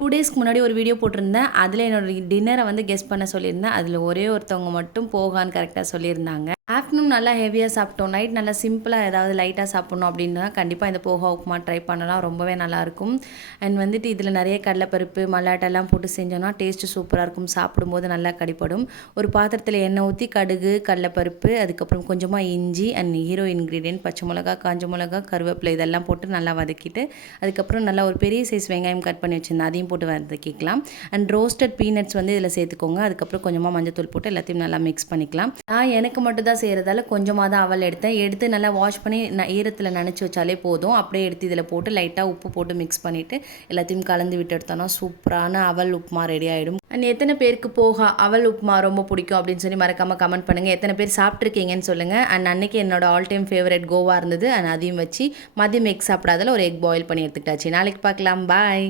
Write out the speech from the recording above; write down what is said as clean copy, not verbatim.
2 டேஸ்க்கு முன்னாடி ஒரு வீடியோ போட்டிருந்தேன். அதில என்னோட டின்னர வந்து கெஸ் பண்ண சொல்லியிருந்தேன். அதில ஒரே ஒருத்தவங்க மட்டும் போகான்னு கரெக்ட்டா சொல்லியிருந்தாங்க. ஆஃப்டர்நூன் நல்லா ஹெவியா சாப்பிட்டோம். நைட் நல்லா சிம்பிளா ஏதாவது லைட்டா சாப்பிடணும் அப்படின்னா, கண்டிப்பா இந்த போஹா உப்புமா ட்ரை பண்ணலாம். ரொம்பவே நல்லாயிருக்கும். அண்ட் வந்துட்டு இதில நெறைய கடலைப்பருப்பு, மல்லாட்டெல்லாம் போட்டு செஞ்சோம்னா டேஸ்ட்டு சூப்பரா இருக்கும். சாப்பிடும்போது நல்லா கடிப்படும். ஒரு பாத்திரத்தில எண்ணெய் ஊத்தி கடுகு, கடலைப்பருப்பு, அதுக்கப்புறம் கொஞ்சமா இஞ்சி அண்ட் ஹீரோ இன்கிரீடியன்ட் பச்சை மிளகா, காஞ்ச மிளகா, கருவேப்பிலை இதெல்லாம் போட்டு நல்லா வதக்கிட்டு, அதுக்கப்புறம் நல்லா ஒரு பெரிய சைஸ் வெங்காயம் கட் பண்ணி வச்சிருந்தேன். அதையும் போட்டு வதக்கிக்கலாம். அண்ட் ரோஸ்டட் பீனட்ஸ் வந்து இதில சேர்த்துக்கோங்க. அதுக்கப்புறம் கொஞ்சமா மஞ்சத்தூள் போட்டு எல்லாத்தையும் நல்லா மிக்ஸ் பண்ணிக்கலாம். நான் எனக்கு மட்டும் தான் செய்கிறதால கொஞ்சமாக தான் அவல் எடுத்தேன். எடுத்து நல்லா வாஷ் பண்ணி ஈரத்தில் நனைச்சி வச்சாலே போதும். அப்படியே எடுத்து இதில் போட்டு லைட்டாக உப்பு போட்டு மிக்ஸ் பண்ணிவிட்டு எல்லாத்தையும் கலந்து விட்டு எடுத்தோன்னா சூப்பரான அவல் உப்புமா ரெடி ஆகிடும். அண்ட் எத்தனை பேருக்கு போஹா அவல் உப்புமா ரொம்ப பிடிக்கும் அப்படின்னு சொல்லி மறக்காமல் கமெண்ட் பண்ணுங்கள். எத்தனை பேர் சாப்பிட்ருக்கீங்கன்னு சொல்லுங்கள். அண்ட் அன்றைக்கி என்னோட ஆல் டைம் ஃபேவரட் கோவா இருந்தது. அண்ட் அதையும் வச்சு மதியம் எக் சாப்பிடாதால ஒரு எக் பாயில் பண்ணி எடுத்துக்கிட்டாச்சு. நாளைக்கு பார்க்கலாம். பாய்.